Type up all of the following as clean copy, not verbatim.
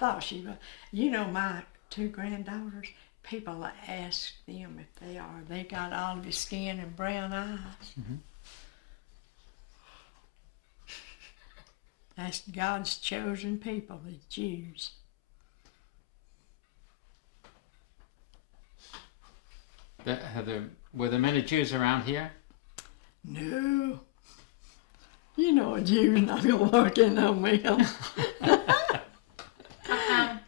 thought she was. You know, my two granddaughters, people ask them if they are. They got olive skin and brown eyes. Mm-hmm. That's God's chosen people, the Jews. Were there many Jews around here? No. You know a Jew's not going to walk in no mill. How come?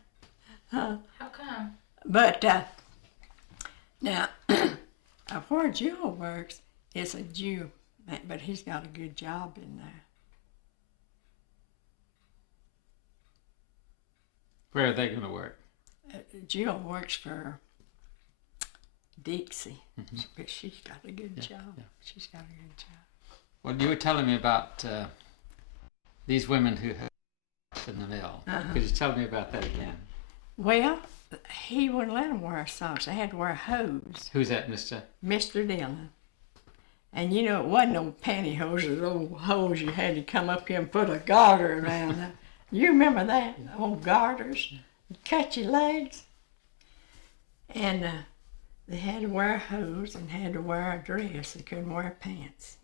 Huh? How come? But now, where Joe works, it's a Jew, but he's got a good job in there. Where are they going to work? Jill works for Dixie, Mm-hmm. but she's got a good job. Yeah. She's got a good job. Well, you were telling me about these women who had in the mill. Could you tell me about that again? Well, he wouldn't let them wear socks. They had to wear hose. Who's that, Mister? Mr. Dillon. And you know, it wasn't no pantyhose, it was old hose you had to come up here and put a garter around them. You remember that? Old garters. Cut your legs. And they had to wear a hose and had to wear a dress. They couldn't wear pants.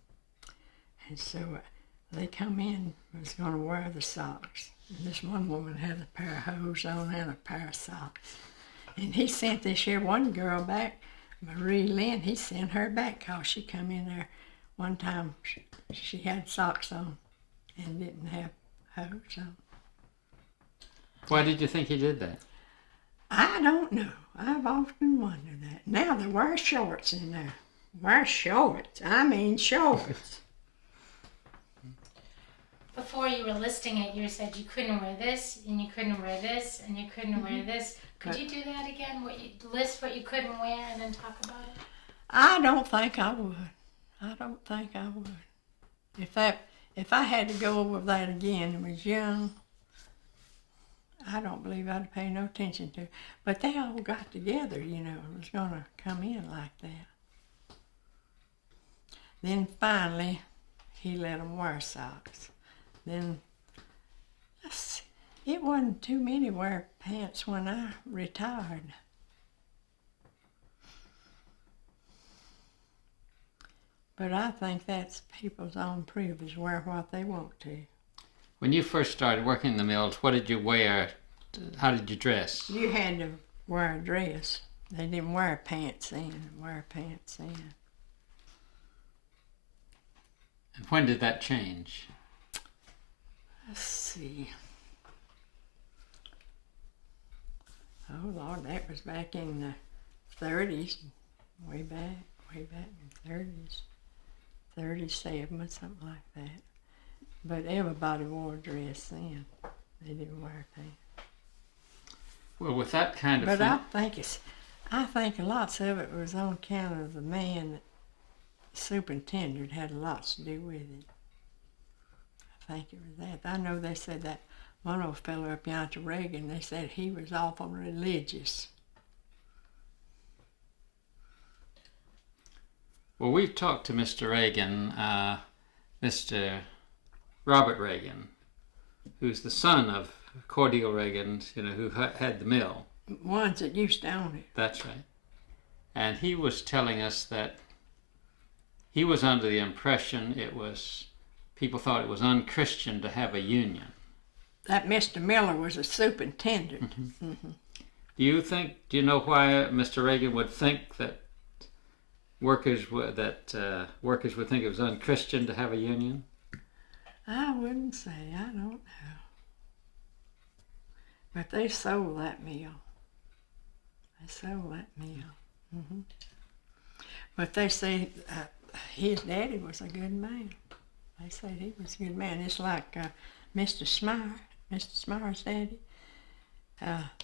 And so they come in, was going to wear the socks. And this one woman had a pair of hose on and a pair of socks. And he sent this here one girl back, Marie Lynn, he sent her back because she come in there one time. She had socks on and didn't have hose on. Why did you think he did that? I don't know. I've often wondered that. Now they wear shorts in there. Wear shorts. I mean shorts. Before you were listing it, you said you couldn't wear this, and you couldn't wear this, and you couldn't wear this. Could you do that again? List what you couldn't wear and then talk about it? I don't think I would. I don't think I would. If I had to go over that again and was young, I don't believe I'd pay no attention to it. But they all got together, you know, and was going to come in like that. Then finally, he let them wear socks. Then, it wasn't too many wear pants when I retired. But I think that's people's own privilege, wear what they want to. When you first started working in the mills, what did you wear? How did you dress? You had to wear a dress. They didn't wear pants then, And when did that change? Let's see. Oh Lord, that was back in the 30s, way back in the 30s, 37 or something like that. But everybody wore a dress then. They didn't wear pants. Well, with that kind of But thing, I think lots of it was on account of the man, that superintendent had lots to do with it. I think it was that. I know they said that one old fellow up yonder to Reagan, they said he was awful religious. well, we've talked to Mr. Reagan, Mr. Robert Reagan, who's the son of Cordelia Reagan, you know, who had the mill. Ones that used to own it. That's right. And he was telling us that he was under the impression people thought it was unchristian to have a union. That Mr. Miller was a superintendent. Mm-hmm. Do you know why Mr. Reagan would think that workers would think it was unchristian to have a union? I wouldn't say, I don't know. But they sold that mill. Mm-hmm. But they say his daddy was a good man. They said he was a good man. It's like Mr. Smire's daddy.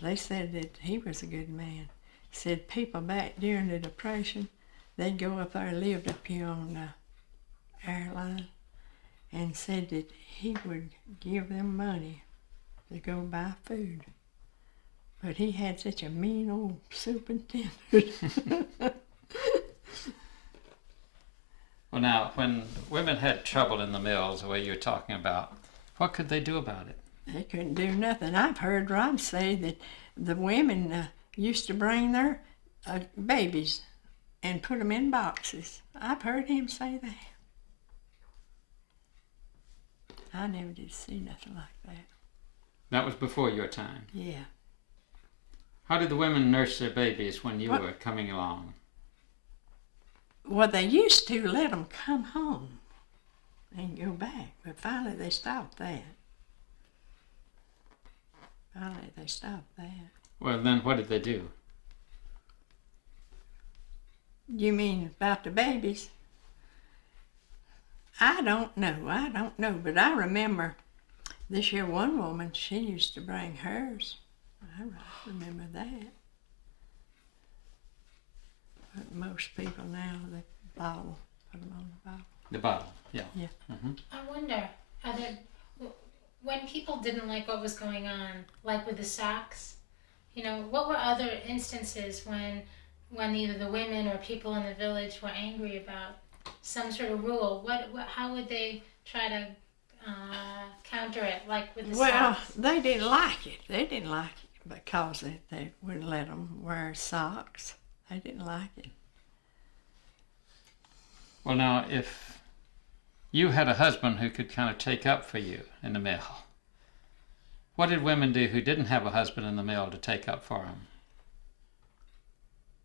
They said that he was a good man. Said people back during the Depression, they'd go up there, lived up here on the airline, and said that he would give them money to go buy food. But he had such a mean old superintendent. Well, now, when women had trouble in the mills, the way you're talking about, what could they do about it? They couldn't do nothing. I've heard Rob say that the women used to bring their babies and put them in boxes. I've heard him say that. I never did see nothing like that. That was before your time. Yeah. How did the women nurse their babies when you were coming along? Well, they used to let them come home and go back, but finally they stopped that. Well, then what did they do? You mean about the babies? I don't know, but I remember this year one woman, she used to bring hers. I remember that. But most people now, they put them on the bottle. The bottle, yeah. Yeah. Mm-hmm. I wonder, when people didn't like what was going on, like with the socks, what were other instances when either the women or people in the village were angry about some sort of rule? How would they try to counter it, like with the socks? Well, they didn't like it. They didn't like it because they wouldn't let them wear socks. They didn't like it. Well, now, if you had a husband who could kind of take up for you in the mill, what did women do who didn't have a husband in the mill to take up for them?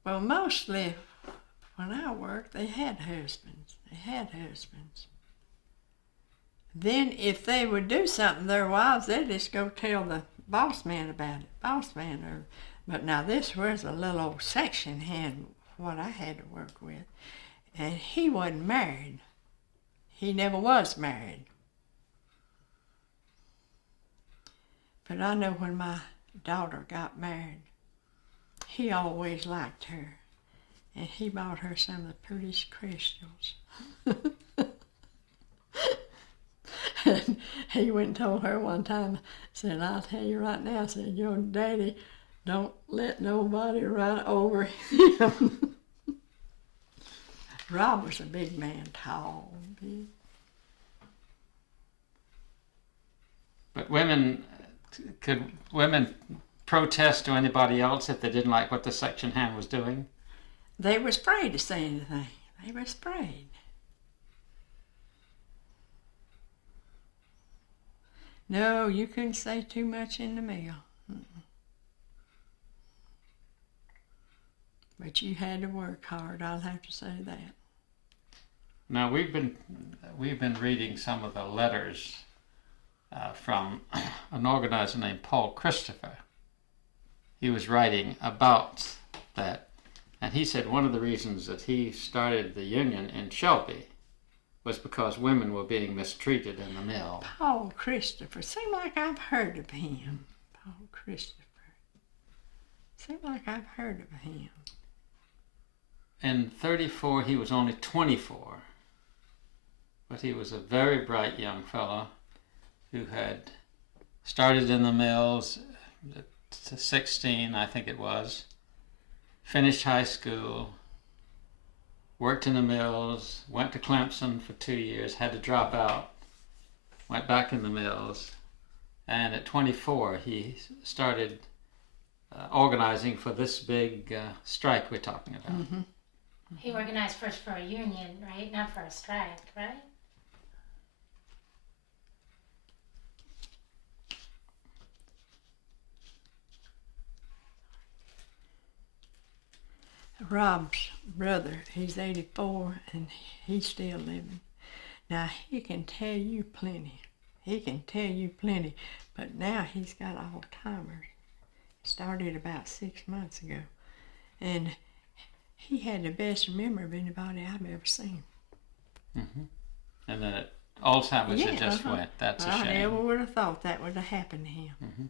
Well, mostly when I worked, they had husbands. Then if they would do something to their wives, they'd just go tell the boss man about it. But now this was a little old section hand, what I had to work with. And he wasn't married. He never was married. But I know when my daughter got married, he always liked her. And he bought her some of the prettiest crystals. And he went and told her one time, said, I'll tell you right now, said, your daddy don't let nobody run over him. Rob was a big man, tall and big. But could women protest to anybody else if they didn't like what the section hand was doing? They was afraid to say anything. They was afraid. No, you couldn't say too much in the mill. But you had to work hard, I'll have to say that. Now, we've been reading some of the letters from an organizer named Paul Christopher. He was writing about that, and he said one of the reasons that he started the union in Shelby was because women were being mistreated in the mill. Paul Christopher, seemed like I've heard of him. Paul Christopher. Seemed like I've heard of him. In 34, he was only 24, but he was a very bright young fellow who had started in the mills at 16, I think it was, finished high school, worked in the mills, went to Clemson for 2 years, had to drop out, went back in the mills, and at 24 he started organizing for this big strike we're talking about. Mm-hmm. He organized first for a union, right? Not for a strike, right? Rob's brother, he's 84 and he's still living. Now he can tell you plenty. But now he's got Alzheimer's. Started about 6 months ago. And he had the best memory of anybody I've ever seen. Mm-hmm. And then Alzheimer's it just went. That's a shame. I never would have thought that would have happened to him. Mm-hmm.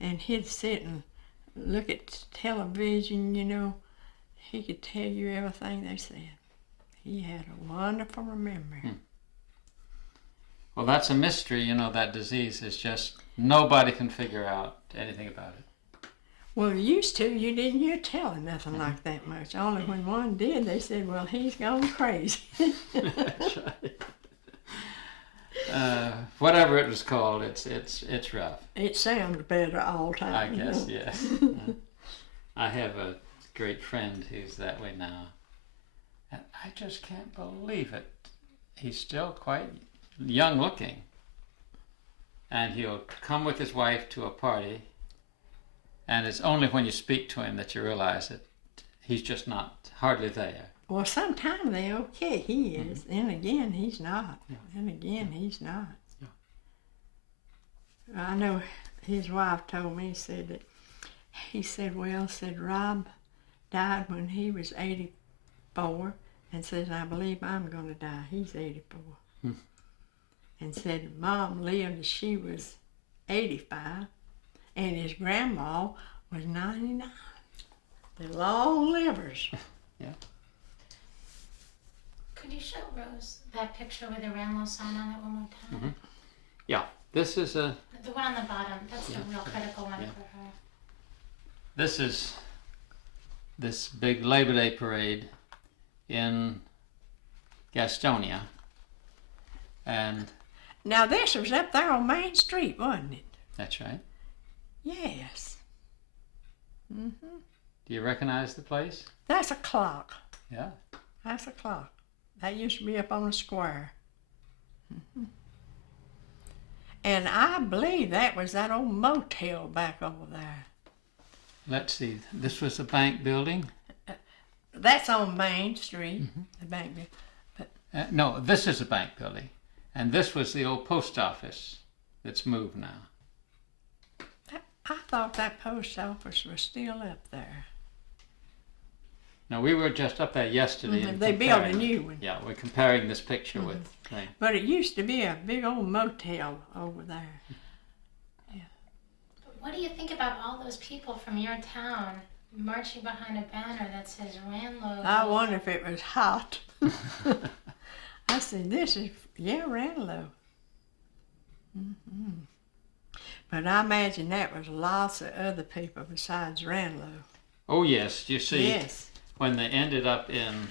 And he'd sit and look at television, He could tell you everything they said. He had a wonderful memory. Well, that's a mystery, that disease is just, nobody can figure out anything about it. Well, used to, you didn't hear telling nothing like that much. Only when one did, they said, well, he's gone crazy. That's right. Whatever it was called, it's rough. It sounds better all the time. I guess, yes. I have a great friend who's that way now. And I just can't believe it. He's still quite young looking. And he'll come with his wife to a party. And it's only when you speak to him that you realize that he's just not hardly there. Well, sometimes they're okay. He is. And again, he's not. Yeah. And again, he's not. Yeah. I know his wife told me, he said, Rob died when he was 84 and says, I believe I'm going to die. He's 84. And said, Mom lived and she was 85 and his grandma was 99. They're long livers. Yeah. Could you show Rose that picture with the Ranlo sign on it one more time? Mm-hmm. Yeah, this is The one on the bottom. That's the real critical one Yeah. for her. This is this big Labor Day parade in Gastonia. And Now this was up there on Main Street, wasn't it? that's right. Yes. Hmm. Do you recognize the place? That's a clock. Yeah. That's a clock. That used to be up on the square. Mhm. And I believe that was that old motel back over there. Let's see. This was the bank building. That's on Main Street, the bank building. No, this is a bank building. And this was the old post office that's moved now. I thought that post office was still up there. Now, we were just up there yesterday. and They built a comparing- new one. Yeah, we're comparing this picture with... But it used to be a big old motel over there. But what do you think about all those people from your town marching behind a banner that says Ranlo? I wonder if it was hot. I said, Ranlo. Mm-hmm. But I imagine that was lots of other people besides Ranlo. Oh, yes. You see, Yes. when they ended up in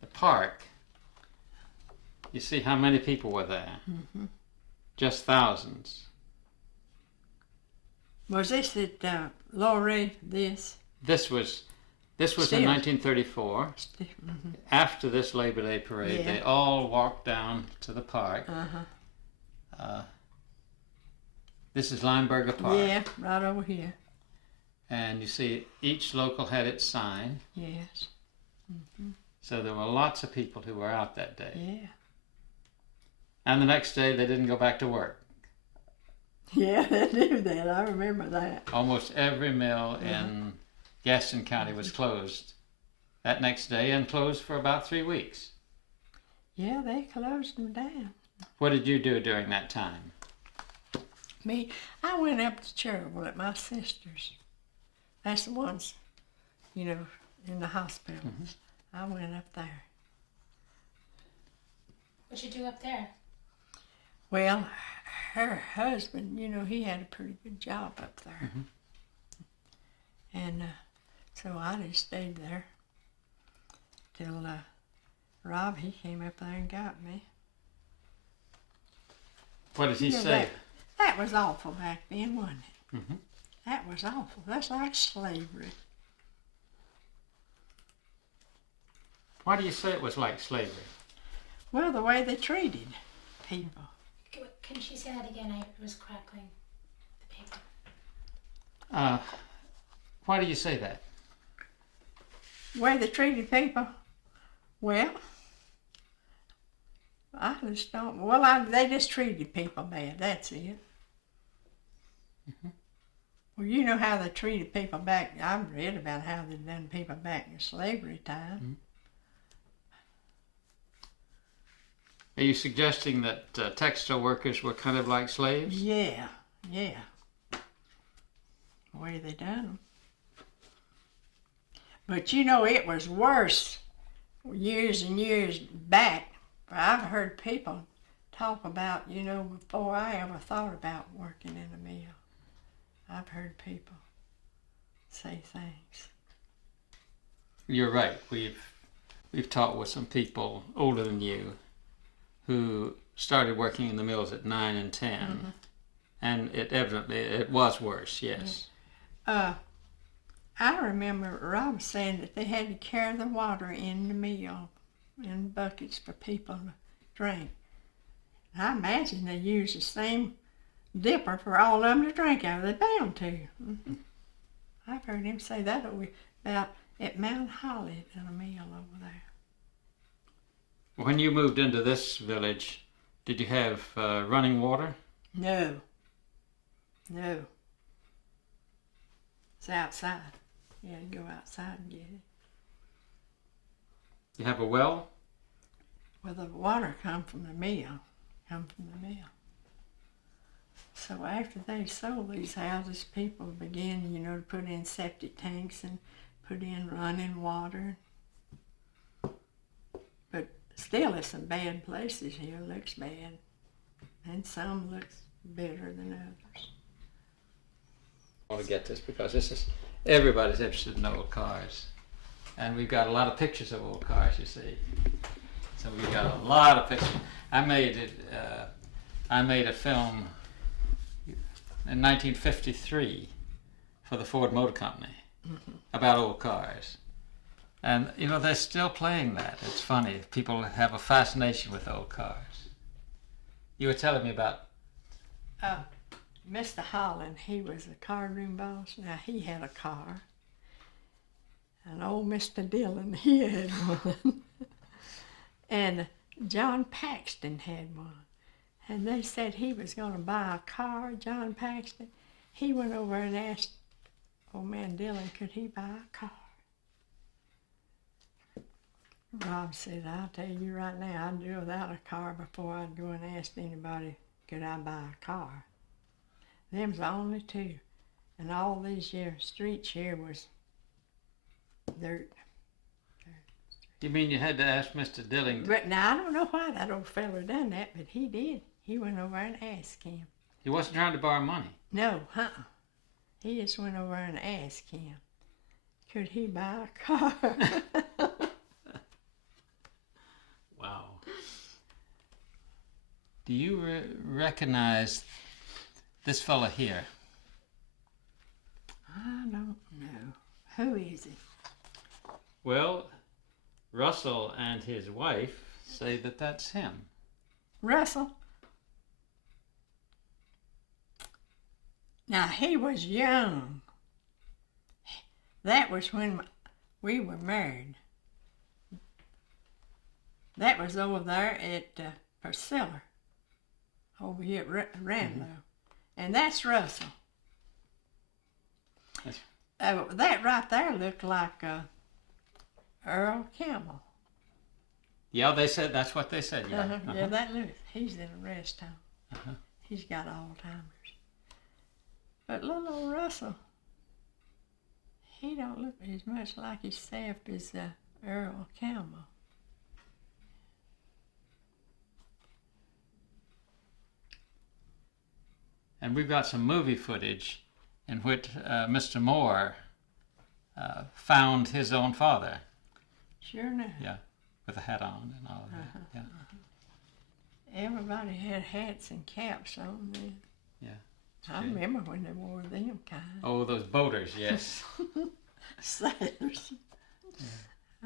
the park, you see how many people were there. Mm-hmm. Just thousands. Was this at Laurie, this? This was Still. in 1934. Mm-hmm. After this Labor Day parade, Yeah. they all walked down to the park. Uh-huh. This is Limeberger Park. Yeah, right over here. And you see each local had its sign. Yes. So there were lots of people who were out that day. Yeah. And the next day they didn't go back to work. Yeah, they do that. I remember that. Almost every mill in Gaston County was closed that next day and closed for about 3 weeks. Yeah, they closed them down. What did you do during that time? Me, I went up to Cherville at my sister's. That's the ones, in the hospital. I went up there. What'd you do up there? Well, her husband, he had a pretty good job up there. And so I just stayed there till Rob, he came up there and got me. What did he say? That was awful back then, wasn't it? Mhm. That was awful. That's like slavery. Why do you say it was like slavery? Well, the way they treated people. Can she say that again? It was crackling. The paper. Why do you say that? Way they treated people. Well, I just don't. Well, they just treated people bad. That's it. Well, you know how they treated people back. I've read about how they done people back in slavery time. Are you suggesting that textile workers were kind of like slaves? Yeah. The way they done them. But it was worse years and years back. I've heard people talk about, before I ever thought about working in a mill. I've heard people say things. You're right. We've talked with some people older than you who started working in the mills at 9 and 10. Mm-hmm. And it was worse, yes. I remember Rob saying that they had to carry the water in the mill in buckets for people to drink. I imagine they used the same dipper for all of them to drink out of. They're bound to. Mm-hmm. I've heard him say that about at Mount Holly in a mill over there. When you moved into this village, did you have running water? No. It's outside. You had to go outside and get it. You have a well? Well, the water come from the mill. So after they sold these houses, people began, to put in septic tanks and put in running water. But still, there's some bad places here. Looks bad. And some looks better than others. I want to get this because everybody's interested in old cars. And we've got a lot of pictures of old cars, you see. So we've got a lot of pictures. I made a film in 1953 for the Ford Motor Company about old cars. And, they're still playing that. It's funny. People have a fascination with old cars. You were telling me about... Mr. Holland, he was a car room boss. Now, he had a car. And old Mr. Dillon, he had one. And John Paxton had one. And they said he was going to buy a car, John Paxton. He went over and asked old man Dillon, could he buy a car? Rob said, I'll tell you right now, I'd do without a car before I'd go and ask anybody, could I buy a car? Them's the only two. And all these streets here was dirt. You mean you had to ask Mr. Dillon? But now, I don't know why that old fella done that, but he did. He went over and asked him. He wasn't trying to borrow money? No, He just went over and asked him, could he buy a car? Wow. Do you recognize this fella here? I don't know. Who is he? Well, Russell and his wife say that that's him. Russell? Now, he was young. That was when we were married. That was over there at Priscilla, over here at Randall. And that's Russell. That right there looked like Earl Campbell. Yeah, they said, that's what they said, yeah. Yeah, that looks, he's in a rest home. He's got Alzheimer's. But little old Russell, he don't look as much like himself as Earl Campbell. And we've got some movie footage in which Mr. Moore found his own father. Sure enough. Yeah, with a hat on and all of that. Yeah. Everybody had hats and caps on then. Yeah. I remember when they wore them kind. Oh, those boaters, yes. Sailors. Yeah.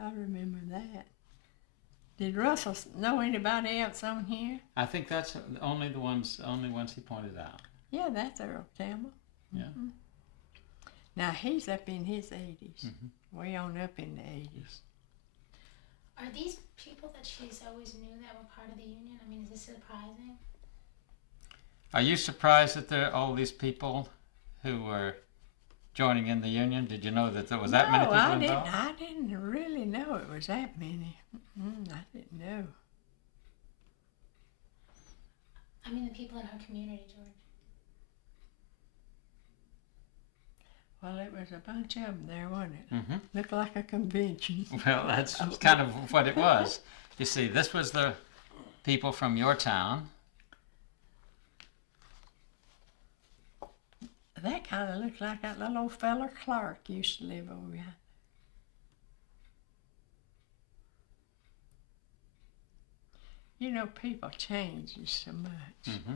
I remember that. Did Russell know anybody else on here? I think that's only ones he pointed out. Yeah, that's Earl Campbell. Yeah. Mm-hmm. Now he's up in his 80s, way on up in the 80s. Are these people that she's always knew that were part of the union? I mean, is this surprising? Are you surprised that there are all these people who were joining in the union? Did you know that there was that many people involved? I didn't really know it was that many. I didn't know. I mean, the people in her community, George. Well, it was a bunch of them there, wasn't it? Looked like a convention. Well, that's kind of what it was. You see, this was the people from your town. That kind of looked like that little old fella Clark used to live over here. You know, people change you so much. Mm-hmm.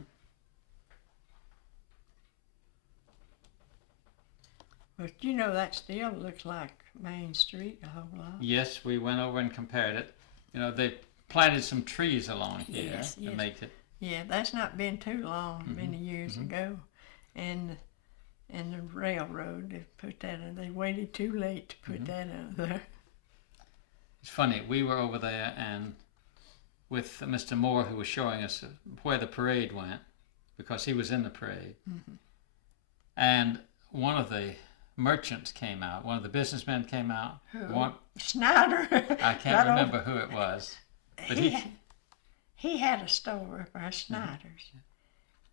But you know, that still looks like Main Street a whole lot. Yes, we went over and compared it. You know, they planted some trees along here Yes, to yes. make it. Yeah, that's not been too long, many years ago. And the railroad, they put that in. They waited too late to put that out there. It's funny, we were over there and with Mr. Moore, who was showing us where the parade went, because he was in the parade. And one of the merchants came out, one of the businessmen came out. One, Snyder. I can't remember who it was. But he had a store up there, Snyder's.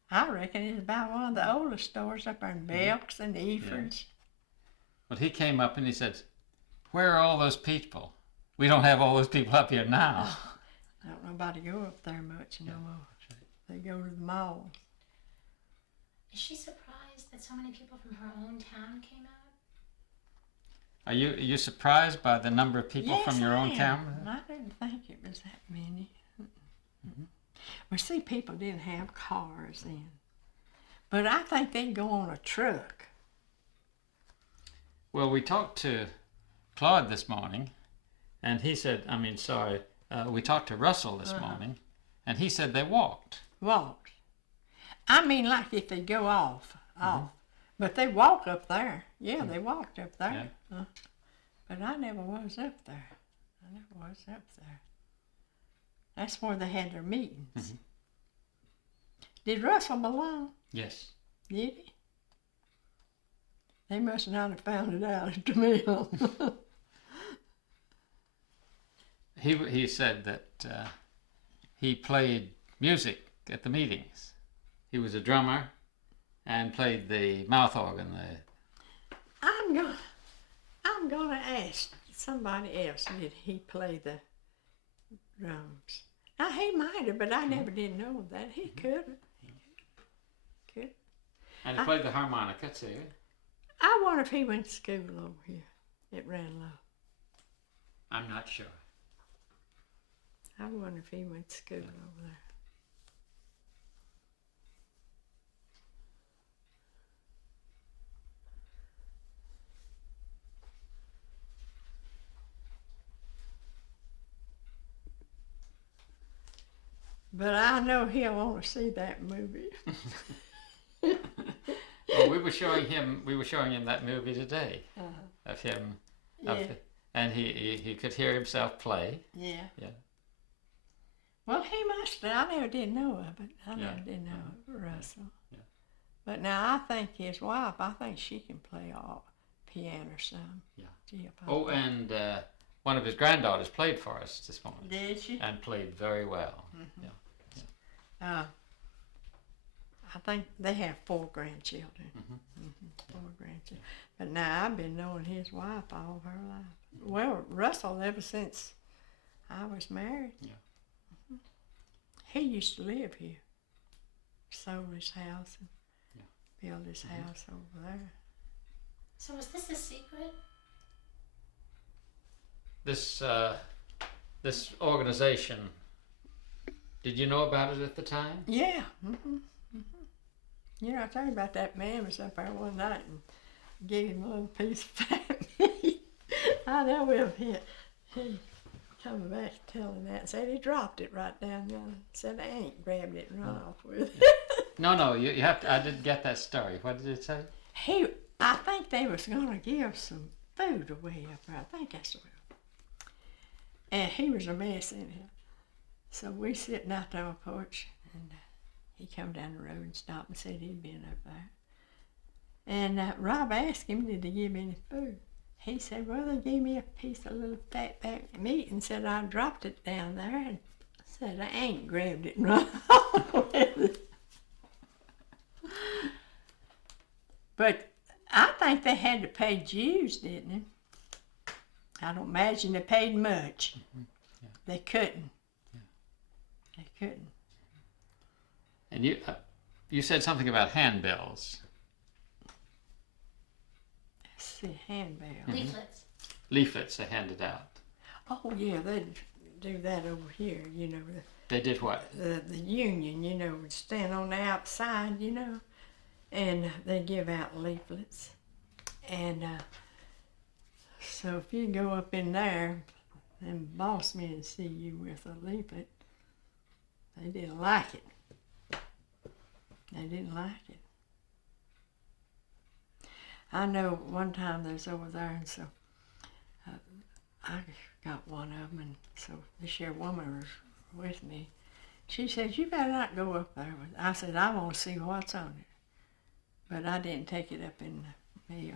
I reckon it's about one of the oldest stores up there in Belks and Ephraim's. But he came up and he said, "Where are all those people? We don't have all those people up here now." Don't nobody go up there much no more. They go to the mall. Is she surprised that so many people from her own town came out? Are you surprised by the number of people from your own town? I didn't think it was that many. Well, see, people didn't have cars then. But I think they'd go on a truck. Well, we talked to Claude this morning, and he said, we talked to Russell this morning, and he said they walked. Walked. I mean, like if they go off. But they walk up there. Yeah, they walked up there. Yeah. But I never was up there. I never was up there. That's where they had their meetings. Did Russell belong? Yes. Did he? They must not have found it out at the mill. He said that he played music at the meetings. He was a drummer and played the mouth organ. I'm gonna ask somebody else. Did he play the drums? Now he might have, but I never did know that. He could. Could. And he played the harmonica too. I wonder if he went to school over here at Ranlow. I'm not sure. I wonder if he went to school over there. But I know he'll want to see that movie. Well, we were showing him that movie today of him, and he could hear himself play. Yeah. Yeah. Well, he must. I never did know of it. I never did know of Russell. Yeah. But now I think his wife. I think she can play all piano or something. Yeah. Gee, Oh, and one of his granddaughters played for us this morning. Did she? And played very well. Yeah. I think they have 4 grandchildren. 4 grandchildren. But now I've been knowing his wife all her life. Well, Russell ever since I was married. Yeah. He used to live here. Sold his house and built his house over there. So was this a secret? This organization, did you know about it at the time? Yeah. You know, I told you about that man was up there one night and gave him a little piece of fat meat. I know him. He come back telling that and said he dropped it right down there. Said I ain't grabbed it and run off with it. No, you have to. I didn't get that story. What did it say? I think they was gonna give some food away up there. I think that's what. And he was a mess in it. So we sitting out there on the porch, and he come down the road and stopped and said he'd been up there. And Rob asked him, did they give any food? He said, well, they gave me a piece of little fat back meat and said I dropped it down there and said I ain't grabbed it and run off with it. But I think they had to pay dues, didn't they? I don't imagine they paid much. They couldn't. They couldn't. And you said something about handbills. Let's see, handbell. Leaflets. Leaflets they handed out. Oh yeah, they'd do that over here. You know, They did what? The union, would stand on the outside, and they give out leaflets. And so if you go up in there and boss men see you with a leaflet, they didn't like it. They didn't like it. I know one time they was over there, and so I got one of them, and so this year woman was with me. She said, "You better not go up there." I said, "I want to see what's on it." But I didn't take it up in the mail.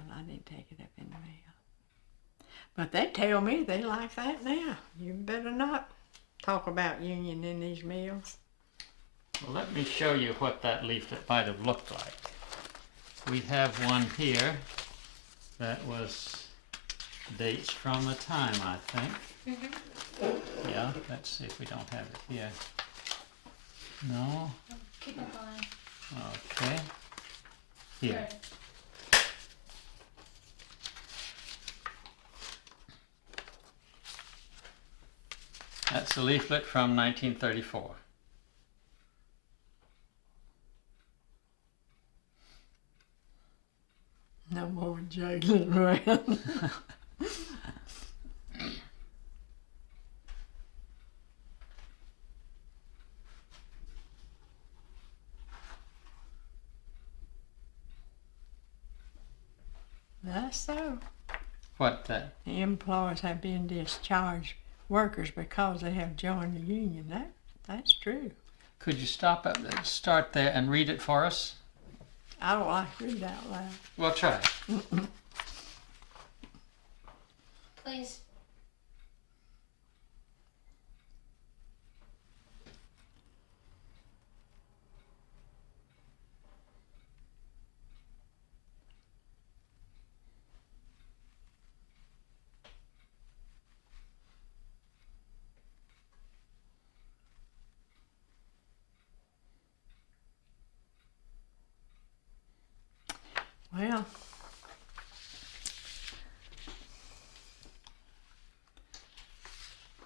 But they tell me they like that now. You better not talk about union in these meals. Well, let me show you what that leaflet might have looked like. We have one here that was dates from the time, I think. Mm-hmm. Yeah, let's see if we don't have it here. No? Keep it going. Okay. Here. That's a leaflet from 1934. No more juggling around. That's so. What that? The employers have been discharged workers because they have joined the union. That's true. Could you start there and read it for us? I don't like to read out loud. Well, try. Please. Well,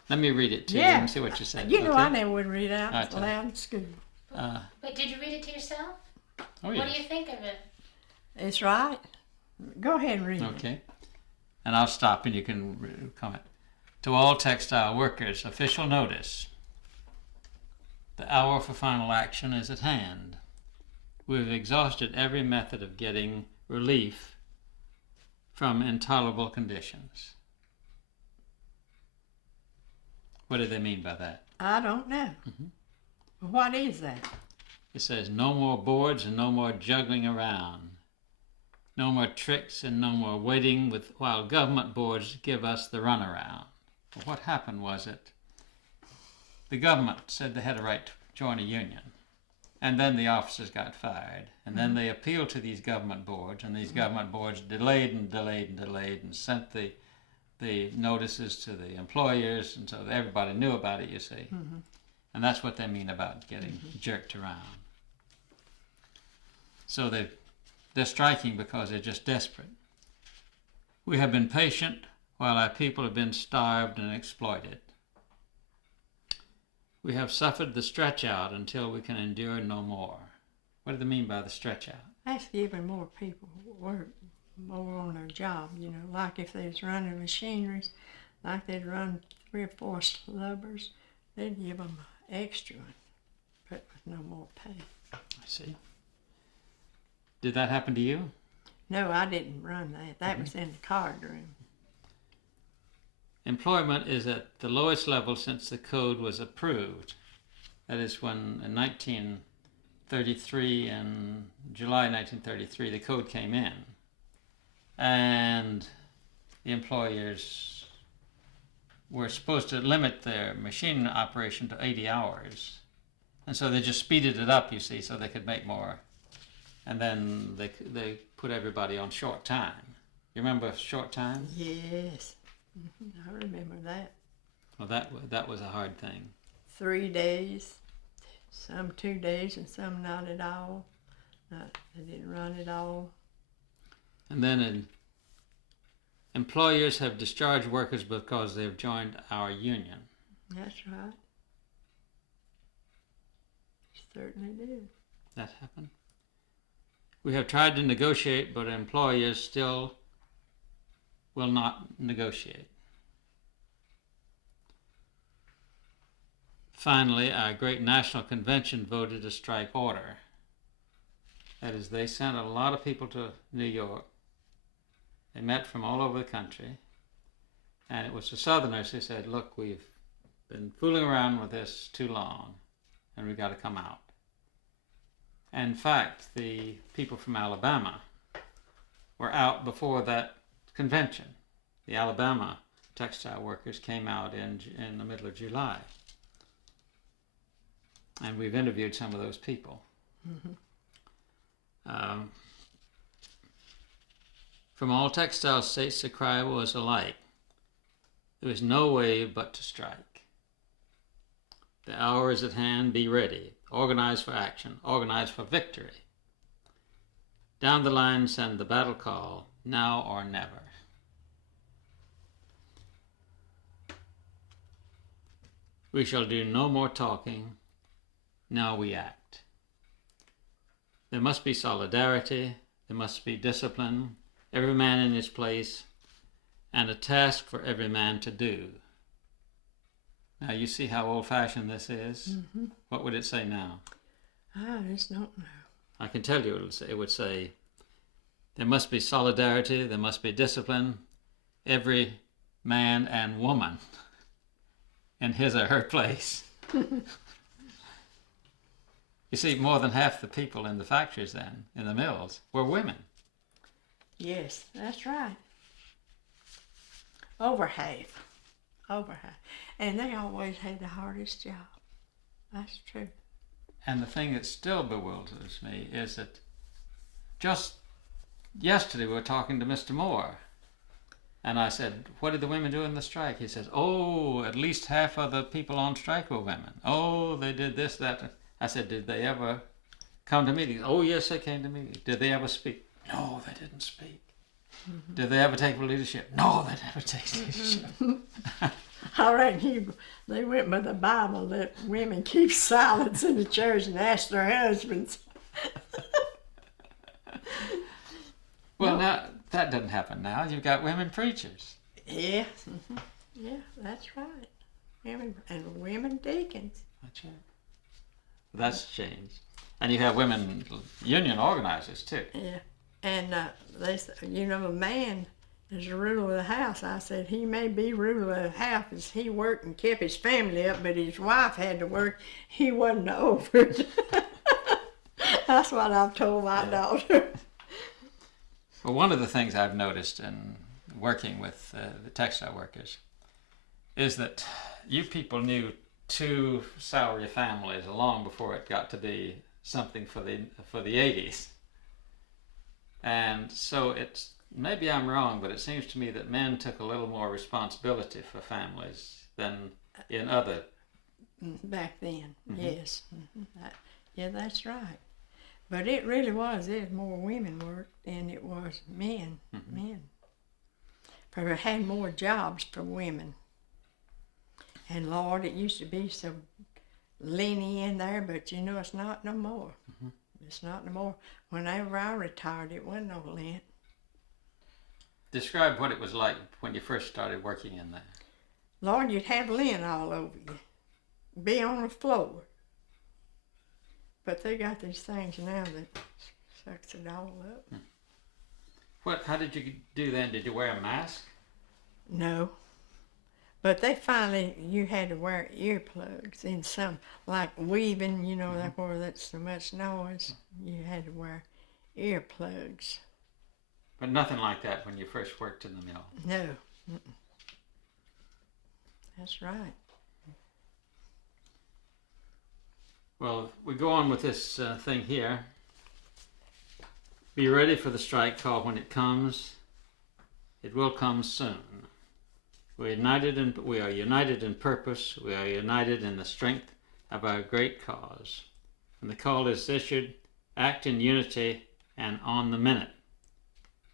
let me read it to you yeah. and see what you said. I never would read out loud in school. But did you read it to yourself? Oh, yeah. What do you think of it? It's right. Go ahead and read it. Okay. And I'll stop and you can comment. To all textile workers, official notice. The hour for final action is at hand. We have exhausted every method of getting relief from intolerable conditions. What do they mean by that? I don't know. Mm-hmm. What is that? It says no more boards and no more juggling around. No more tricks and no more waiting while government boards give us the runaround. Well, what happened was the government said they had a right to join a union. And then the officers got fired. And then they appealed to these government boards, and these government boards delayed and sent the notices to the employers, and so everybody knew about it, you see. Mm-hmm. And that's what they mean about getting jerked around. So they're striking because they're just desperate. We have been patient while our people have been starved and exploited. We have suffered the stretch out until we can endure no more. What do they mean by the stretch out? That's giving more people work, more on their job, like if they was running machineries, like they'd run 3 or 4 slubbers, they'd give them extra, but with no more pay. I see. Did that happen to you? No, I didn't run that. That was in the card room. Employment is at the lowest level since the code was approved. That is when in 1933, in July 1933, the code came in. And the employers were supposed to limit their machine operation to 80 hours. And so they just speeded it up, you see, so they could make more. And then they put everybody on short time. You remember short time? Yes. I remember that. Well, that was a hard thing. 3 days, some 2 days, and some not at all. They didn't run at all. And then employers have discharged workers because they've joined our union. That's right. certainly did. That happened. We have tried to negotiate, but employers still will not negotiate. Finally, our great national convention voted a strike order. That is, they sent a lot of people to New York. They met from all over the country. And it was the Southerners who said, look, we've been fooling around with this too long, and we've got to come out. And in fact, the people from Alabama were out before that convention. The Alabama textile workers came out in the middle of July. And we've interviewed some of those people. Mm-hmm. From all textile states, the cry was alike. There was no way but to strike. The hour is at hand, be ready. Organize for action, organize for victory. Down the line, send the battle call, now or never. We shall do no more talking, now we act. There must be solidarity, there must be discipline, every man in his place, and a task for every man to do. Now you see how old-fashioned this is? Mm-hmm. What would it say now? I just don't know. I can tell you it would say, there must be solidarity, there must be discipline, every man and woman in his or her place. You see, more than half the people in the factories then, in the mills, were women. Yes, that's right. Over half. Over half. And they always had the hardest job. That's true. And the thing that still bewilders me is that just yesterday we were talking to Mr. Moore. And I said, what did the women do in the strike? He says, oh, at least half of the people on strike were women. Oh, they did this, that. I said, did they ever come to meetings? Oh, yes, they came to meetings. Did they ever speak? No, they didn't speak. Mm-hmm. Did they ever take leadership? No, they never take leadership. I reckon they went by the Bible that women keep silence in the church and ask their husbands. Well, no. Now, that doesn't happen now. You've got women preachers. Yeah, mm-hmm. Yeah, that's right. Women, and women deacons. That's right. That's changed. And you have women union organizers, too. Yeah, and they said, you know, a man is the ruler of the house. I said, he may be ruler of the house as he worked and kept his family up, but his wife had to work. He wasn't over it. That's what I've told my daughter. Well, one of the things I've noticed in working with the textile workers is that you people knew two salary families long before it got to be something for the 80s. And so it's, maybe I'm wrong, but it seems to me that men took a little more responsibility for families than in other. Back then, Mm-hmm. yes. Mm-hmm. Yeah, that's right. But it really was. There's more women worked than it was men. Mm-hmm. Men. For it had more jobs for women. And Lord, it used to be so lenient there, but you know, it's not no more. Mm-hmm. It's not no more. Whenever I retired, it wasn't no lent. Describe what it was like when you first started working in there. Lord, you'd have lint all over you. Be on the floor. But they got these things now that sucks it all up. How did you do then? Did you wear a mask? No. But they finally, you had to wear earplugs in some, like weaving, you know, that where that's so much noise, you had to wear earplugs. But nothing like that when you first worked in the mill. No. Mm-mm. That's right. Well, we go on with this thing here. Be ready for the strike call when it comes. It will come soon. We are united in purpose. We are united in the strength of our great cause. When the call is issued, act in unity and on the minute.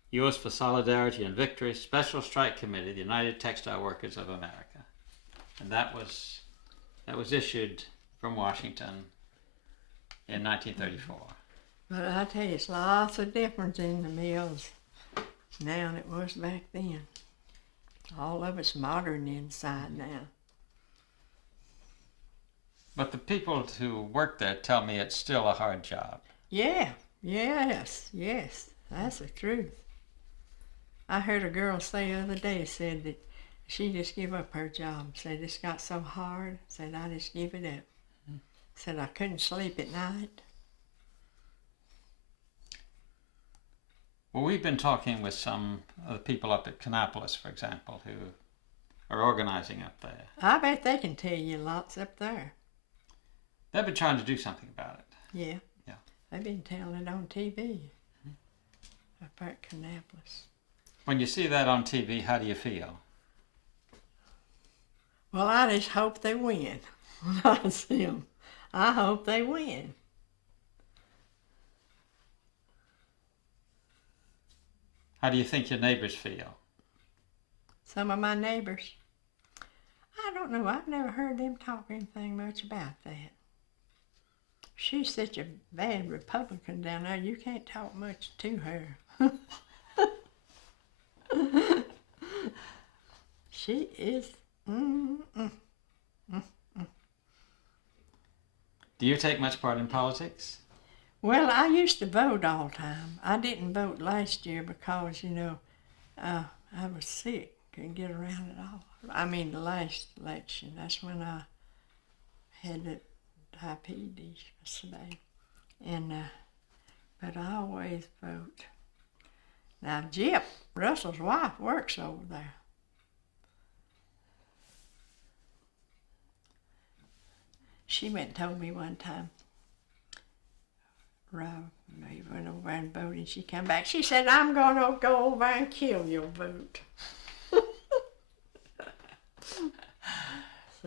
Yours for solidarity and victory, Special Strike Committee, the United Textile Workers of America. And that was issued from Washington in 1934. But I tell you, it's lots of difference in the mills now than it was back then. All of it's modern inside now. But the people who work there tell me it's still a hard job. Yeah, yes, that's the truth. I heard a girl say the other day, said that she just give up her job. Said it's got so hard. Said I just give it up. Said I couldn't sleep at night. Well, we've been talking with some of the people up at Kannapolis, for example, who are organizing up there. I bet they can tell you lots up there. They've been trying to do something about it. Yeah. Yeah. They've been telling it on TV up at Kannapolis. When you see that on TV, how do you feel? Well, I just hope they win. I see 'em. I hope they win. How do you think your neighbors feel? Some of my neighbors, I don't know. I've never heard them talk anything much about that. She's such a bad Republican down there, you can't talk much to her. She is. Do you take much part in politics? Well, I used to vote all the time. I didn't vote last year because, I was sick, couldn't get around at all. I mean, the last election, that's when I had the diabetes today. And, but I always vote. Now, Jip, Russell's wife, works over there. She went and told me one time, Rob, he went over and voted. She come back. She said, I'm going to go over and kill your vote.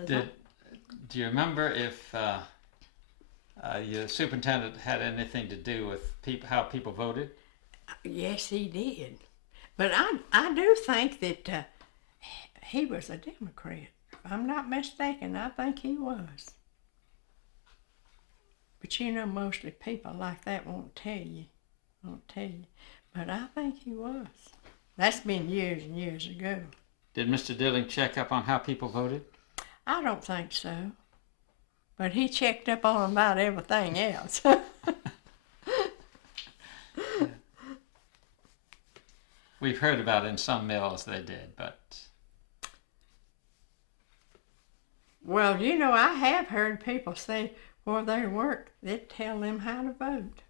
Do you remember if your superintendent had anything to do with how people voted? Yes, he did. But I do think that he was a Democrat. If I'm not mistaken, I think he was. But mostly people like that won't tell you. But I think he was. That's been years and years ago. Did Mr. Dilling check up on how people voted? I don't think so. But he checked up on about everything else. We've heard about in some mills they did, but... Well, I have heard people say where they work, they tell them how to vote.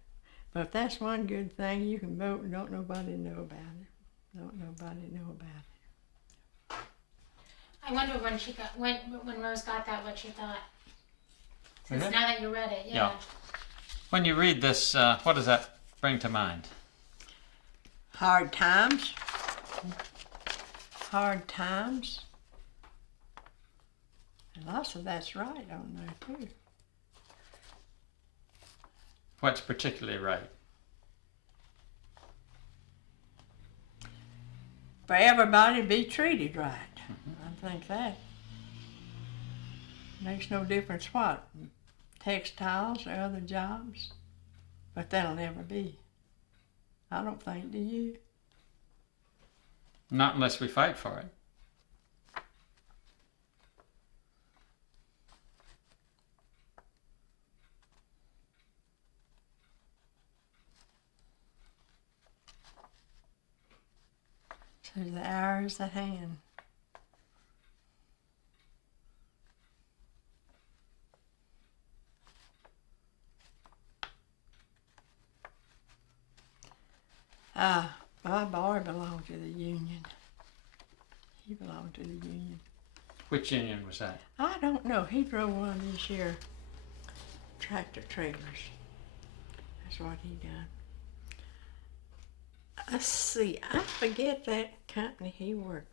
But that's one good thing, you can vote and don't nobody know about it. I wonder when she got when Rose got that, what she thought. Since Okay. now that you read it, Yeah. When you read this, what does that bring to mind? Hard times. And lots of that's right on there too. What's particularly right? For everybody to be treated right. I think that makes no difference what, textiles or other jobs, but that'll never be. I don't think, do you? Not unless we fight for it. So the hour is at hand. My boy belonged to the union. He belonged to the union. Which union was that? I don't know. He drove one of these here tractor trailers. That's what he done. Let's see. I forget that company he worked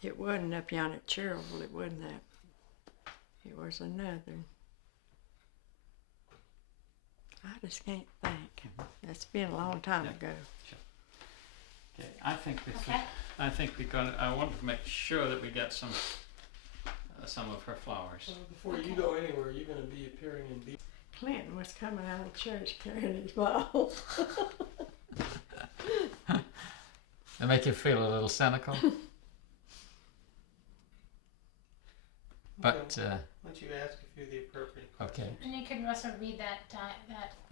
for. It wasn't up yonder at Cherville. It wasn't that. It was another. I just can't think. It's been a long time ago. Sure. Okay, I think Okay. I think we're going. I want to make sure that we get some some of her flowers. Well, before you go anywhere, you're going to be appearing in B. Clinton was coming out of church carrying his ball. They make you feel a little cynical. But, Why don't you ask a few of the appropriate questions? okay. And you can also read that.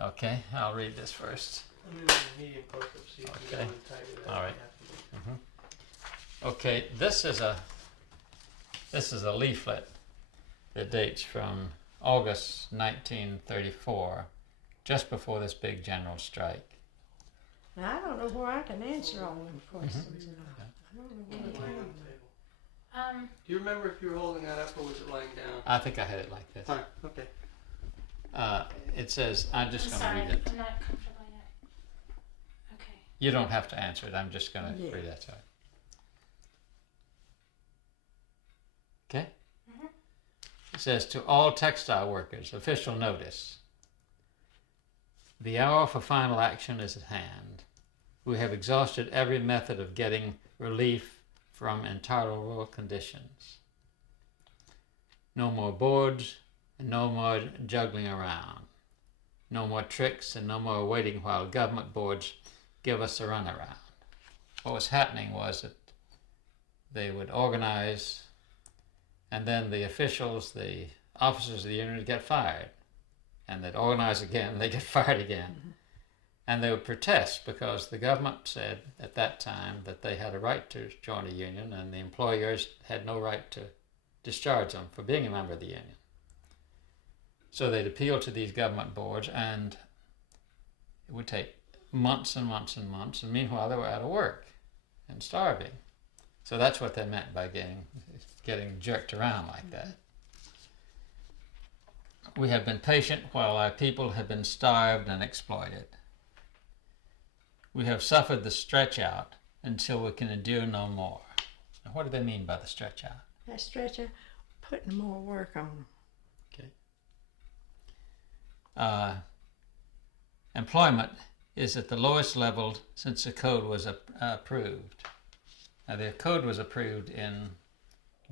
Okay, I'll read this first. I'm in the medium close-up, so you can Okay. go and type it out. All right. if you have to. Okay, this is a leaflet that dates from August 1934, just before this big general strike. Now, I don't know where I can answer all them questions. I don't know where It's to laying on find the them. table. Do you remember if you were holding that up or was it laying down? I think I had it like this. Fine, okay. It says, I'm just I'm going to sorry, read it. I'm not comfortable yet. Okay. You don't have to answer it, I'm just going to Yeah. read it to it. Okay? Mhm. It says, to all textile workers, official notice. The hour for final action is at hand. We have exhausted every method of getting relief from intolerable conditions. No more boards, and no more juggling around. No more tricks, and no more waiting while government boards give us a runaround. What was happening was that they would organize, and then the officials, the officers of the union would get fired. And they'd organize again, and they'd get fired again. Mm-hmm. And they would protest because the government said at that time that they had a right to join a union and the employers had no right to discharge them for being a member of the union. So they'd appeal to these government boards, and it would take months and months and months, and meanwhile they were out of work and starving. So that's what they meant by getting jerked around like that. We have been patient while our people have been starved and exploited. We have suffered the stretch out until we can endure no more. Now, what do they mean by the stretch out? That stretcher, putting more work on them. Employment is at the lowest level since the code was approved. Now, the code was approved in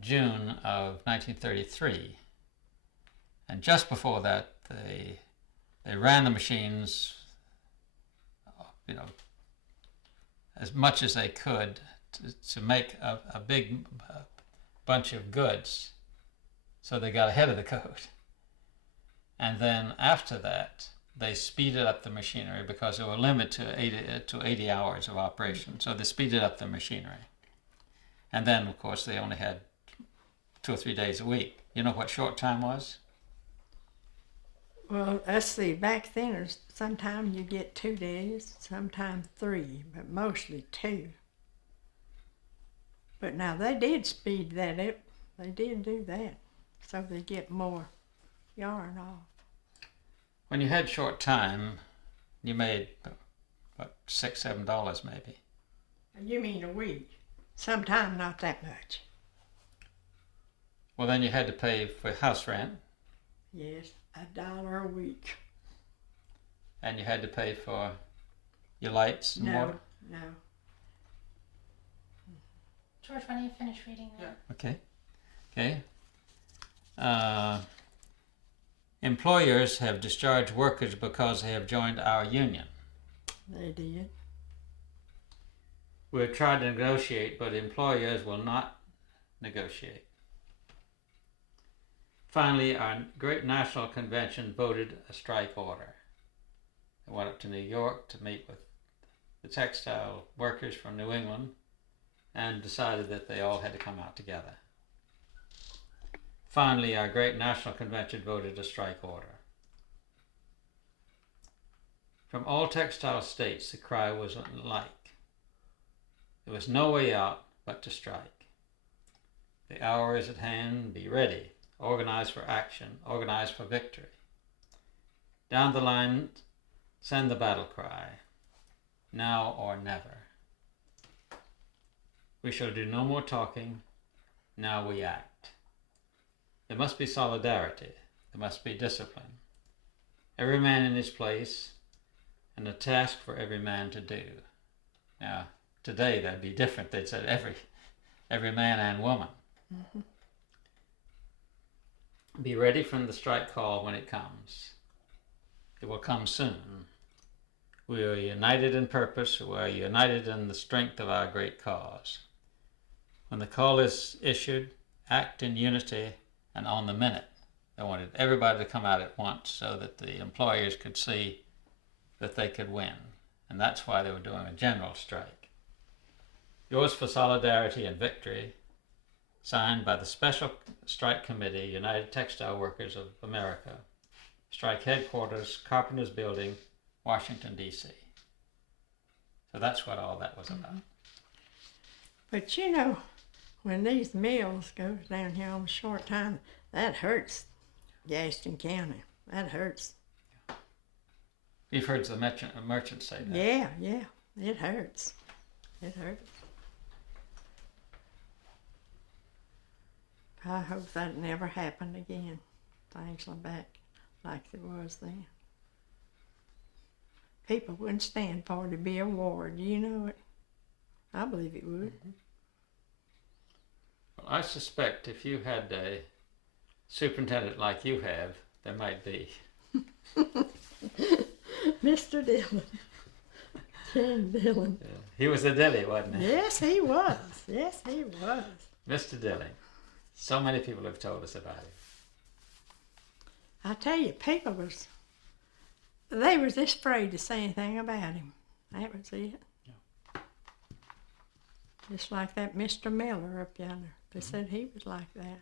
June of 1933, and just before that, they ran the machines, as much as they could to make a big bunch of goods, so they got ahead of the code. And then after that, they speeded up the machinery because they were limited to 80 hours of operation. So they speeded up the machinery. And then, of course, they only had 2 or 3 days a week. You know what short time was? Well, let's see, back then, sometimes you get 2 days, sometimes 3, but mostly 2. But now they did speed that up. They did do that, so they get more yarn off. When you had short time, you made, what, $6, $7 maybe. You mean a week? Sometimes not that much. Well, then you had to pay for house rent, Yes, $1 a week. and you had to pay for your lights and water. No. George, why don't you finish reading that? Okay. Employers have discharged workers because they have joined our union. They did. We have tried to negotiate, but employers will not negotiate. Finally, our great national convention voted a strike order. They went up to New York to meet with the textile workers from New England and decided that they all had to come out together. Finally, our great national convention voted a strike order. From all textile states, the cry was alike. There was no way out but to strike. The hour is at hand, be ready, organize for action, organize for victory. Down the line, send the battle cry, now or never. We shall do no more talking, now we act. There must be solidarity, there must be discipline. Every man in his place, and a task for every man to do. Now, today that'd be different. They'd said every man and woman. Mm-hmm. Be ready for the strike call when it comes. It will come soon. We are united in purpose. We are united in the strength of our great cause. When the call is issued, act in unity and on the minute. They wanted everybody to come out at once so that the employers could see that they could win. And that's why they were doing a general strike. Yours for solidarity and victory, signed by the Special Strike Committee, United Textile Workers of America, Strike Headquarters, Carpenters Building, Washington, D.C. So that's what all that was about. But you know, when these mills goes down here on a short time, that hurts Gaston County. That hurts. You've heard the merchants say that. Yeah, it hurts. It hurts. I hope that never happened again. Things like back like it was then. People wouldn't stand for it to be a war. Do you know it? I believe it would. Well, I suspect if you had a superintendent like you have, there might be. Mr. Dillon. Ken Dillon. Yeah. He was a dilly, wasn't he? Yes, he was. Yes, he was. Mr. Dilly. So many people have told us about him. I tell you, they was just afraid to say anything about him. That was it. Yeah. Just like that Mr. Miller up yonder. They said he was like that.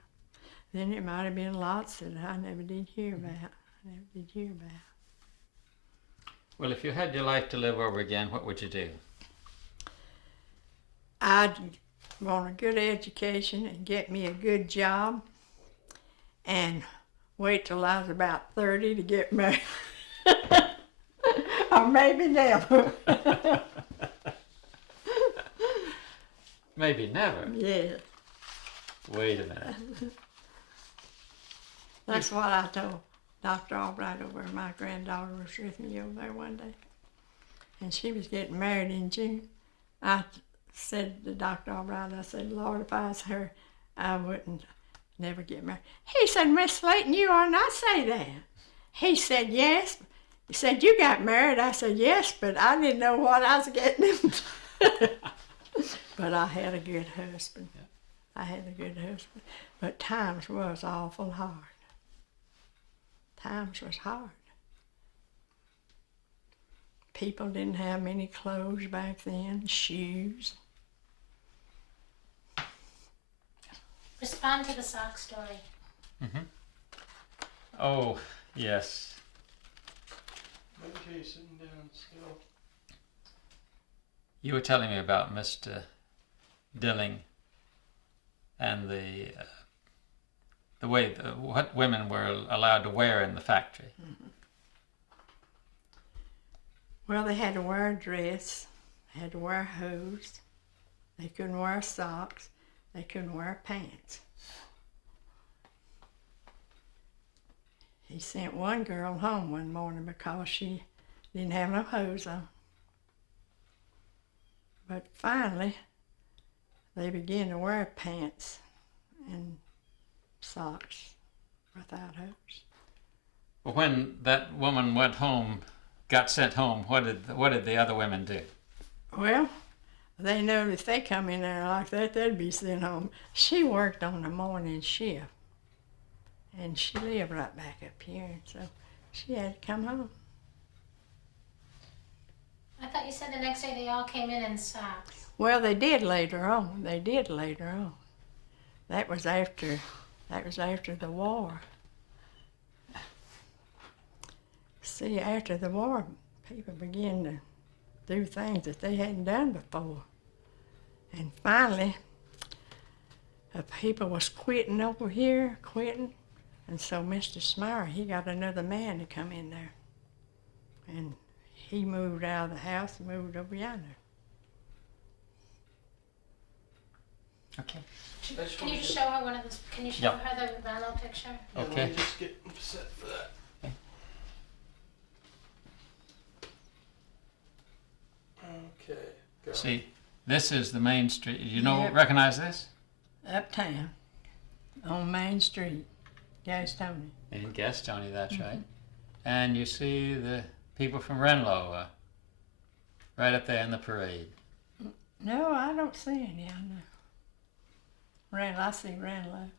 Then it might have been lots that I never did hear about. Well, if you had your life to live over again, what would you do? I'd want a good education and get me a good job and wait till I was about 30 to get married. Or maybe never. Maybe never. Yeah. Wait a minute. That's what I told Dr. Albright over there. My granddaughter was with me over there one day. And she was getting married in June. I said to Dr. Albright, I said, Lord, if I was her, I wouldn't never get married. He said, Miss Slayton, you ought not say that. He said, yes. He said, you got married. I said, yes, but I didn't know what I was getting into. But I had a good husband. I had a good husband. But times was awful hard. Times was hard. People didn't have many clothes back then, shoes. Respond to the sock story. Mm-hmm. Oh, yes. Okay, sitting down still. You were telling me about Mr. Dilling and the way what women were allowed to wear in the factory. Mm-hmm. Well, they had to wear a dress, they had to wear hose, they couldn't wear socks, they couldn't wear pants. He sent one girl home one morning because she didn't have no hose on. But finally, they began to wear pants and socks without hose. Well, when that woman went home, got sent home, what did the other women do? Well, they know if they come in there like that, they'd be sent home. She worked on the morning shift, and she lived right back up here, so she had to come home. I thought you said the next day they all came in socks. Well, they did later on. That was after the war. See, after the war, people began to do things that they hadn't done before. And finally, people was quitting over here, and so Mr. Smyer, he got another man to come in there. And he moved out of the house and moved over yonder. Okay. Can you just show her one of those? Can you show her the Ronald picture? Okay. Let me just get set for that. Okay. Go. See, this is the main street. You Yep. recognize this? Uptown, on Main Street. Gastonia. In Gastonia, that's right. And you see the people from Renlo right up there in the parade. No, I don't see any. I know. I see Ranlo.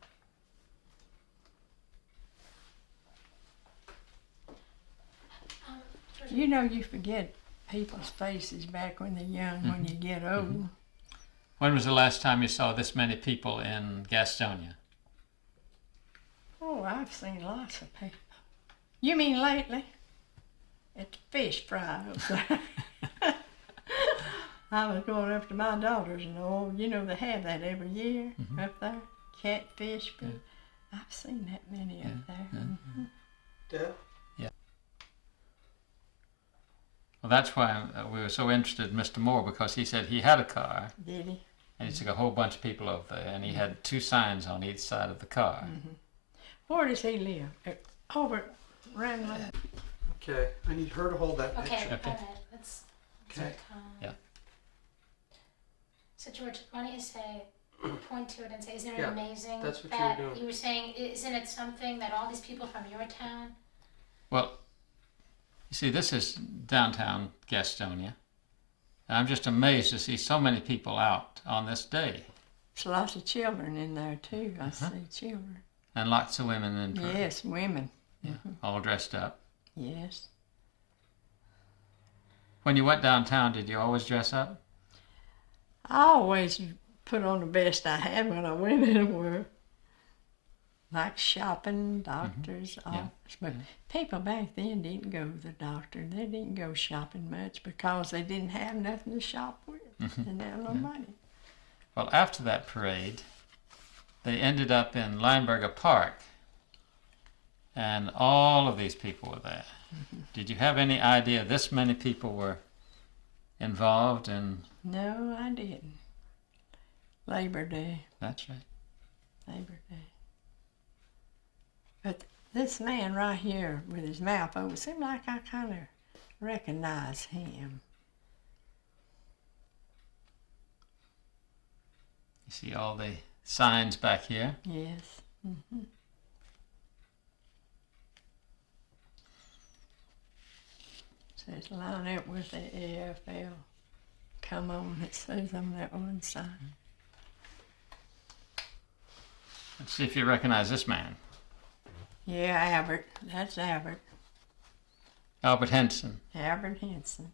You know, you forget people's faces back when they're young. When you get old. When was the last time you saw this many people in Gastonia? Oh, I've seen lots of people. You mean lately? At the fish fry up there. I was going up to my daughters and all. You know, they have that every year up there. Catfish. But I've seen that many up there. Deb? Well, that's why we were so interested in Mr. Moore, because he said he had a car. Did he? And he took a whole bunch of people over there, and he had 2 signs on each side of the car. Where does he live? Over at Ranlo. Okay, I need her to hold that Okay, picture. Okay. all right. Let's Okay. Yeah. So George, why don't you say, point to it and say, isn't it Yeah, amazing that's what that you were doing. you were saying, isn't it something that all these people from your town? Well, you see, this is downtown Gastonia. And I'm just amazed to see so many people out on this day. There's lots of children in there too. I see children. And lots of women in Yes, women. all dressed up. Yes. When you went downtown, did you always dress up? I always put on the best I had when I went anywhere. Like shopping, doctors, office. But people back then didn't go to the doctor. They didn't go shopping much because they didn't have nothing to shop with. They didn't have no money. Well, after that parade, they ended up in Lineberger Park. And all of these people were there. Did you have any idea this many people were involved in? No, I didn't. Labor Day. That's right. Labor Day. But this man right here with his mouth open, seemed like I kind of recognize him. You see all the signs back here. Yes. Says line up with the AFL. Come on, it says on that one sign. Let's see if you recognize this man. Yeah, Albert. That's Albert. Albert Henson. Albert Henson.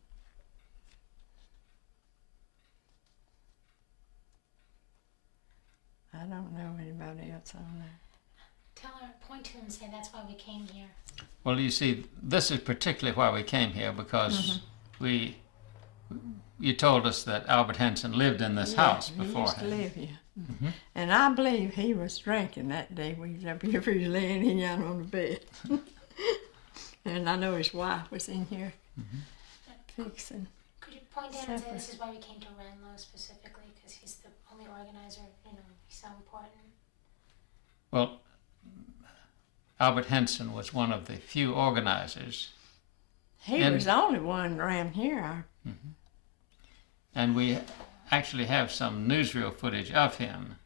I don't know anybody else on there. Tell her, point to him and say, that's why we came here. Well, you see, this is particularly why we came here, because you told us that Albert Henson lived in this house He used to beforehand. live here. And I believe he was drinking that day we was up here. He was laying him down on the bed. And I know his wife was in here fixing. Could you point down and say, Supper. this is why we came to Ranlo specifically, because he's the only organizer, he's so important. Well, Albert Henson was one of the few organizers, He was the only one around here. and we actually have some newsreel footage of him.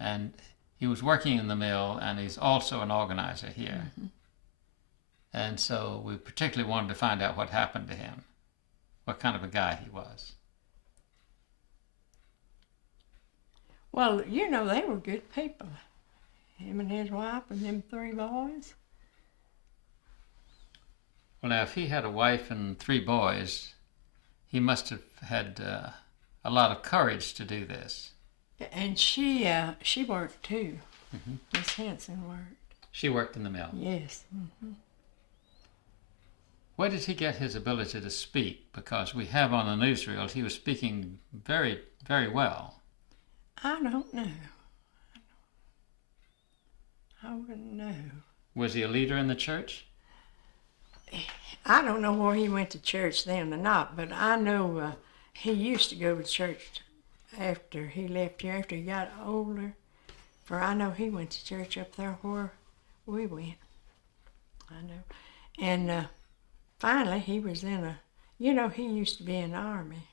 And he was working in the mill, and he's also an organizer here. And so we particularly wanted to find out what happened to him, what kind of a guy he was. Well, they were good people. Him and his wife and them 3 boys. Well, now, if he had a wife and 3 boys, he must have had a lot of courage to do this. And she worked too. Miss Hanson worked. She worked in the mill. Yes. Where did he get his ability to speak? Because we have on the newsreel he was speaking very, very well. I don't know. I wouldn't know. Was he a leader in the church? I don't know where he went to church then or not, but I know he used to go to church after he left here, after he got older. For I know he went to church up there where we went. I know. And finally he was in he used to be in the Army.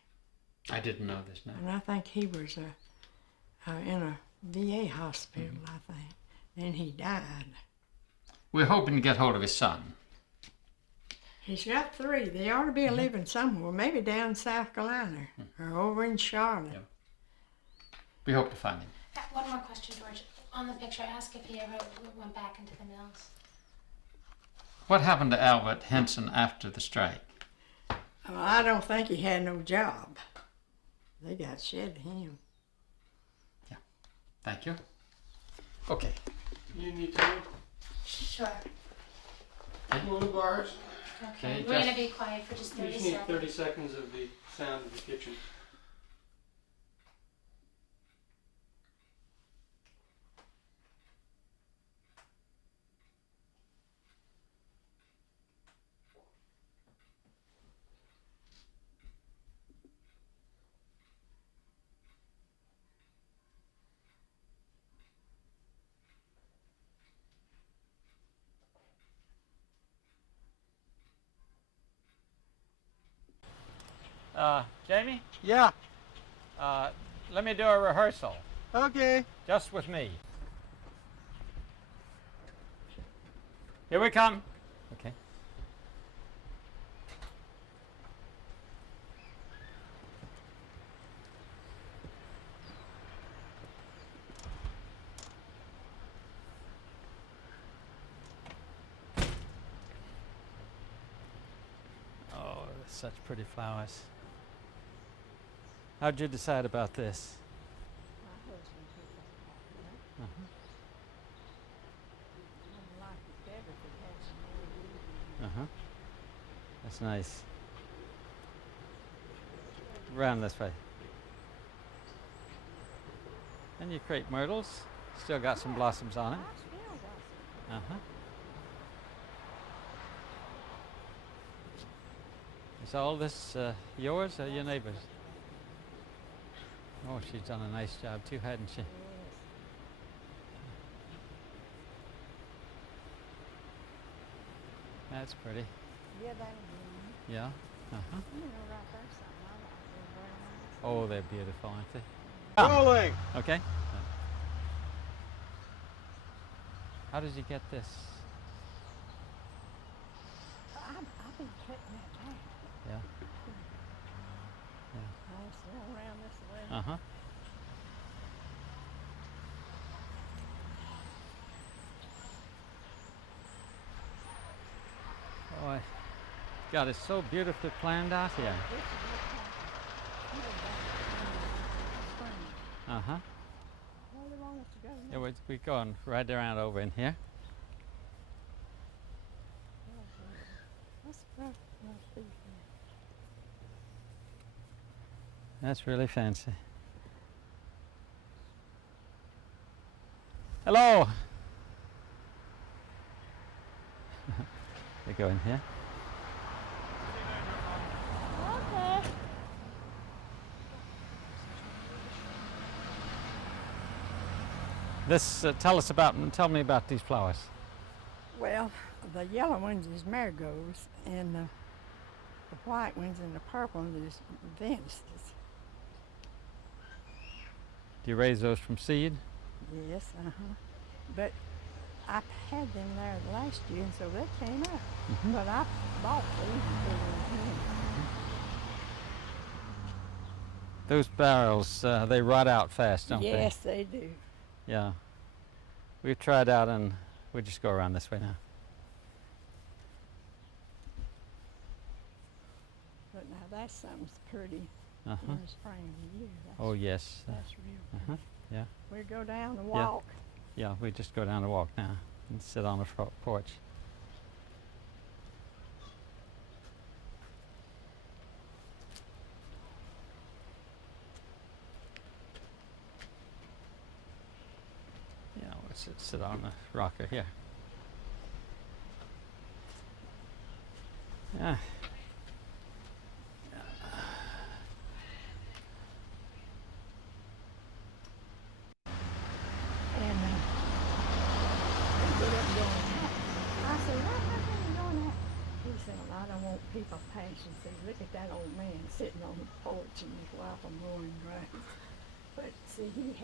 I didn't know this now. And I think he was in a VA hospital, I think. Then he died. We're hoping to get hold of his son. He's got 3. They ought to be living somewhere, maybe down in South Carolina or over in Charlotte. Yeah. We hope to find him. One more question, George. On the picture, ask if he ever went back into the mills. What happened to Albert Henson after the strike? Well, I don't think he had no job. They got shed of him. Yeah. Thank you. Okay. You need to Sure. move the bars. Okay. Okay, We're just- going to be quiet for just You 30 just need seconds. 30 seconds of the sound of the kitchen. Jamie, Yeah. let me do a rehearsal, Okay. just with me. Here we come. Okay. Oh, such pretty flowers. How'd you decide about this? My husband took that. Uh-huh. I like it better if it had some more. Uh-huh. That's nice. Round this way. And your crepe myrtles. Still got some blossoms on it. I still got some. Uh-huh. Is all this yours or your neighbor's? Oh, she's done a nice job too, hadn't she? Yes. That's pretty. Yeah, that one. Yeah. Uh-huh. You know, right there, something I like. Oh, they're beautiful, aren't they? Rolling. Okay. How did you get this? I've been cutting that back. Yeah. I was going around this way. Uh-huh. Oh, God, it's so beautifully planned out here. This is what kind of spring. Uh-huh. Where do they want us to go Yeah, now? we're going right around over in here. What's the rough feet here? That's really fancy. Hello. They go in here. Okay. This, tell me about these flowers. Well, the yellow ones is marigolds, and the white ones and the purple ones is venus's. Do you raise those from seed? Yes, But I had them there last year, and so they came up. But I bought these and put them in. Those barrels, they rot out fast, don't Yes, they do. they? Yeah. We've tried out and we just go around this way now. But now that's something's pretty Uh-huh. in the spring of the year. That's, Oh, yes. that's real Uh-huh. pretty. Yeah. We go down the walk. Yeah, we just go down the walk now and sit on the porch. Yeah, we'll sit on the rocker here. Yeah. And they get up going, I said, what happened to going out? He said, well, I don't want people passing. He said, look at that old man sitting on the porch and his wife mowing grass. But see, he had